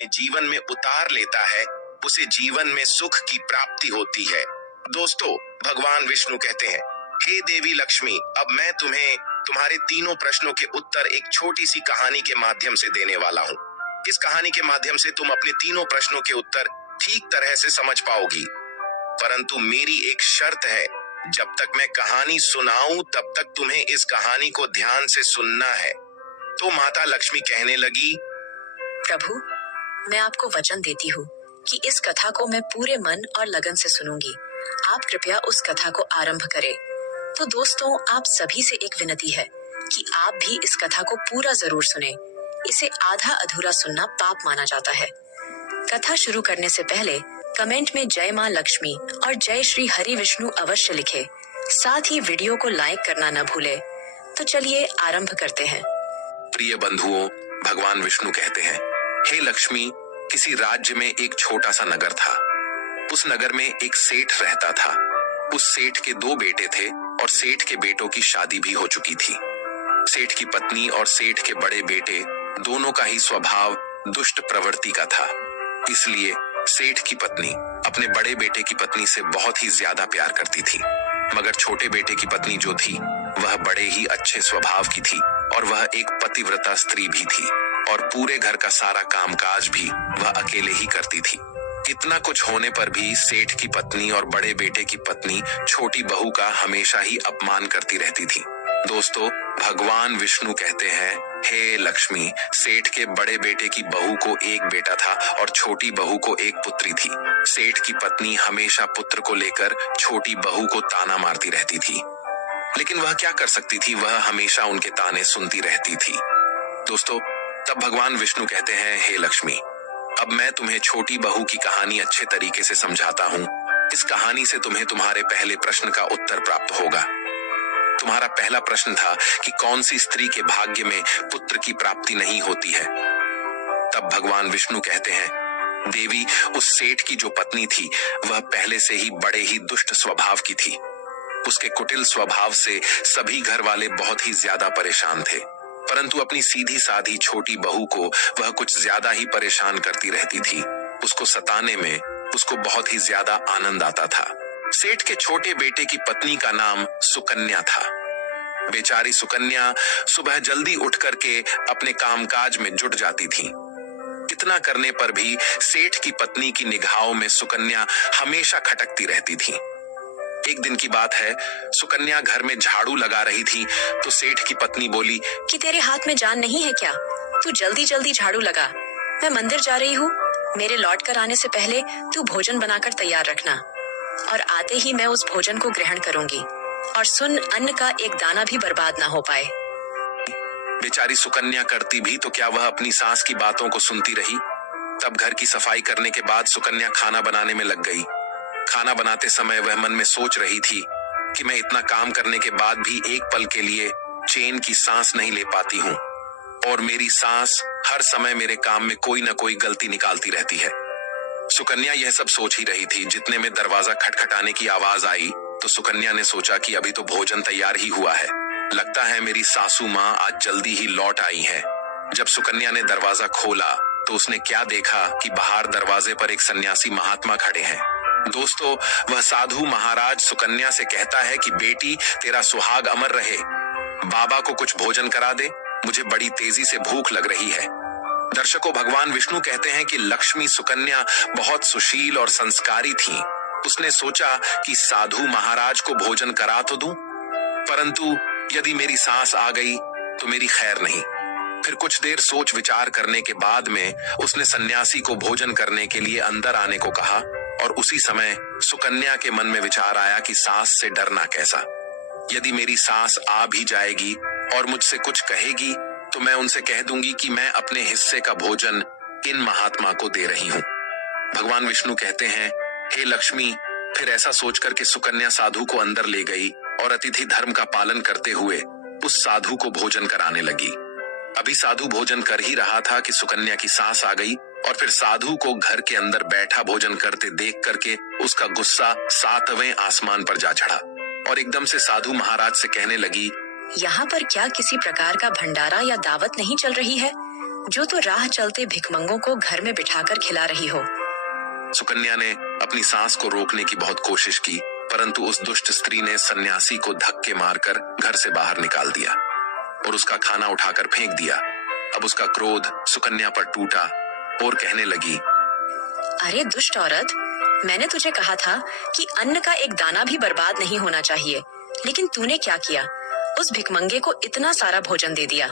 जीवन में उतार लेता है, उसे जीवन में सुख की प्राप्ति होती है। दोस्तों, भगवान विष्णु कहते हैं, हे देवी लक्ष्मी, अब मैं तुम्हें तुम्हारे तीनों प्रश्नों के उत्तर एक छोटी सी कहानी के माध्यम से देने वाला हूँ। इस कहानी के माध्यम से तुम अपने तीनों प्रश्नों के उत्तर ठीक तरह से समझ पाओगी। परंतु मेरी एक शर्त है, जब तक मैं कहानी सुनाऊं तब तक तुम्हें इस कहानी को ध्यान से सुनना है। तो माता लक्ष्मी कहने लगी, प्रभु, मैं आपको वचन देती हूँ कि इस कथा को मैं पूरे मन और लगन से सुनूंगी। आप कृपया उस कथा को आरंभ करें। तो दोस्तों, आप सभी से एक विनती है कि आप भी इस कथा को पूरा जरूर सुनें। इसे आधा अधूरा सुनना पाप माना जाता है। कथा शुरू करने से पहले कमेंट में जय माँ लक्ष्मी और जय श्री हरि विष्णु अवश्य लिखें। साथ ही वीडियो को लाइक करना न भूलें। तो चलिए आरंभ करते हैं। प्रिय बंधुओं, भगवान विष्णु कहते हैं, हे लक्ष्मी, किसी राज्य में एक छोटा सा नगर था। उस नगर में एक सेठ रहता था। उस सेठ के 2 बेटे थे और सेठ के बेटों की शादी भी हो चुकी थी। सेठ की पत्नी और सेठ के बड़े बेटे दोनों का ही स्वभाव दुष्ट प्रवृत्ति का था। इसलिए सेठ की पत्नी अपने बड़े बेटे की पत्नी से बहुत ही ज्यादा प्यार करती थी। मगर छोटे बेटे की पत्नी जो थी, वह बड़े ही अच्छे स्वभाव की थी और वह एक पतिव्रता स्त्री भी थी और पूरे घर का सारा कामकाज भी वह अकेले ही करती थी। इतना कुछ होने पर भी सेठ की पत्नी और बड़े बेटे की पत्नी छोटी बहू का हमेशा ही अपमान करती रहती थी। दोस्तों, भगवान विष्णु कहते हैं, हे लक्ष्मी, सेठ के बड़े बेटे की बहू को एक बेटा था और छोटी बहू को एक पुत्री थी। सेठ की पत्नी हमेशा पुत्र को लेकर छोटी बहू को ताना मारती रहती थी, लेकिन वह क्या कर सकती थी, वह हमेशा उनके ताने सुनती रहती थी। दोस्तों, तब भगवान विष्णु कहते हैं, हे लक्ष्मी, अब मैं तुम्हें छोटी बहू की कहानी अच्छे तरीके से समझाता हूँ। इस कहानी से तुम्हें तुम्हारे पहले प्रश्न का उत्तर प्राप्त होगा। तुम्हारा पहला प्रश्न था कि कौन सी स्त्री के भाग्य में पुत्र की प्राप्ति नहीं होती है। तब भगवान विष्णु कहते हैं, देवी, उस सेठ की जो पत्नी थी, वह पहले से ही बड़े ही दुष्ट स्वभाव की थी। उसके कुटिल स्वभाव से सभी घर वाले बहुत ही ज्यादा परेशान थे, परंतु अपनी सीधी साधी छोटी बहू को वह कुछ ज्यादा ही परेशान करती रहती थी। उसको सताने में उसको बहुत ही ज्यादा आनंद आता था। सेठ के छोटे बेटे की पत्नी का नाम सुकन्या था। बेचारी सुकन्या सुबह जल्दी उठ करके अपने कामकाज में जुट जाती थी। इतना करने पर भी सेठ की पत्नी की निगाहों में सुकन्या हमेशा खटकती रहती थी। एक दिन की बात है, सुकन्या घर में झाड़ू लगा रही थी तो सेठ की पत्नी बोली कि तेरे हाथ में जान नहीं है क्या? तू जल्दी जल्दी झाड़ू लगा। मैं मंदिर जा रही हूँ। मेरे लौट कर आने से पहले तू भोजन बनाकर तैयार रखना और आते ही मैं उस भोजन को ग्रहण करूंगी। और सुन, अन्न का एक दाना भी बर्बाद ना हो पाए। बेचारी सुकन्या करती भी तो क्या वह अपनी सास की बातों को सुनती रही। तब घर की सफाई करने के बाद सुकन्या खाना बनाने में लग गई। खाना बनाते समय वह मन में सोच रही थी कि मैं इतना काम करने के बाद भी एक पल के लिए चैन की सांस नहीं ले पाती हूँ और मेरी सास हर समय मेरे काम में कोई ना कोई गलती निकालती रहती है। सुकन्या यह सब सोच ही रही थी, जितने में दरवाजा खटखटाने की आवाज आई तो सुकन्या ने सोचा कि अभी तो भोजन तैयार ही हुआ है, लगता है मेरी सासू माँ आज जल्दी ही लौट आई है। जब सुकन्या ने दरवाजा खोला तो उसने क्या देखा कि बाहर दरवाजे पर एक सन्यासी महात्मा खड़े हैं। दोस्तों, वह साधु महाराज सुकन्या से कहता है कि बेटी, तेरा सुहाग अमर रहे, बाबा को कुछ भोजन करा दे, मुझे बड़ी तेजी से भूख लग रही है। दर्शकों, भगवान विष्णु कहते हैं कि लक्ष्मी सुकन्या बहुत सुशील और संस्कारी थी। उसने सोचा कि साधु महाराज को भोजन करा तो दूं, परंतु यदि मेरी सास आ गई तो मेरी खैर नहीं। फिर कुछ देर सोच विचार करने के बाद में उसने सन्यासी को भोजन करने के लिए अंदर आने को कहा और उसी समय सुकन्या के मन में विचार आया कि सास से डरना कैसा। यदि मेरी सास आ भी जाएगी और मुझसे कुछ कहेगी तो मैं उनसे कह दूंगी कि मैं अपने हिस्से का भोजन इन महात्मा को दे रही हूँ। भगवान विष्णु कहते हैं, हे लक्ष्मी, फिर ऐसा सोच करके सुकन्या साधु को अंदर ले गई और अतिथि धर्म का पालन करते हुए उस साधु को भोजन कराने लगी। अभी साधु भोजन कर ही रहा था कि सुकन्या की सास आ गई और फिर साधु को घर के अंदर बैठा भोजन करते देख करके उसका गुस्सा 7वें आसमान पर जा चढ़ा और एकदम से साधु महाराज से कहने लगी, यहाँ पर क्या किसी प्रकार का भंडारा या दावत नहीं चल रही है? जो तो राह चलते भिखमंगों को घर में बिठाकर खिला रही हो। सुकन्या ने अपनी सांस को रोकने की बहुत कोशिश की, परंतु उस दुष्ट स्त्री ने सन्यासी को धक्के मारकर घर से बाहर निकाल दिया और उसका खाना उठाकर फेंक दिया। अब उसका क्रोध सुकन्या पर टूटा और कहने लगी, अरे दुष्ट औरत, मैंने तुझे कहा था कि अन्न का एक दाना भी बर्बाद नहीं होना चाहिए, लेकिन तूने क्या किया? उस भिखमंगे को इतना सारा भोजन दे दिया।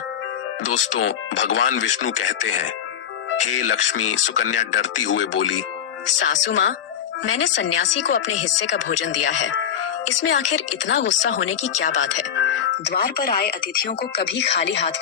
दोस्तों, भगवान विष्णु कहते हैं, हे लक्ष्मी। सुकन्या डरती हुए बोली, सासू माँ, मैंने सन्यासी को अपने हिस्से का भोजन दिया है, इसमें आखिर इतना गुस्सा होने की क्या बात है? द्वार पर आए अतिथियों को कभी खाली हाथ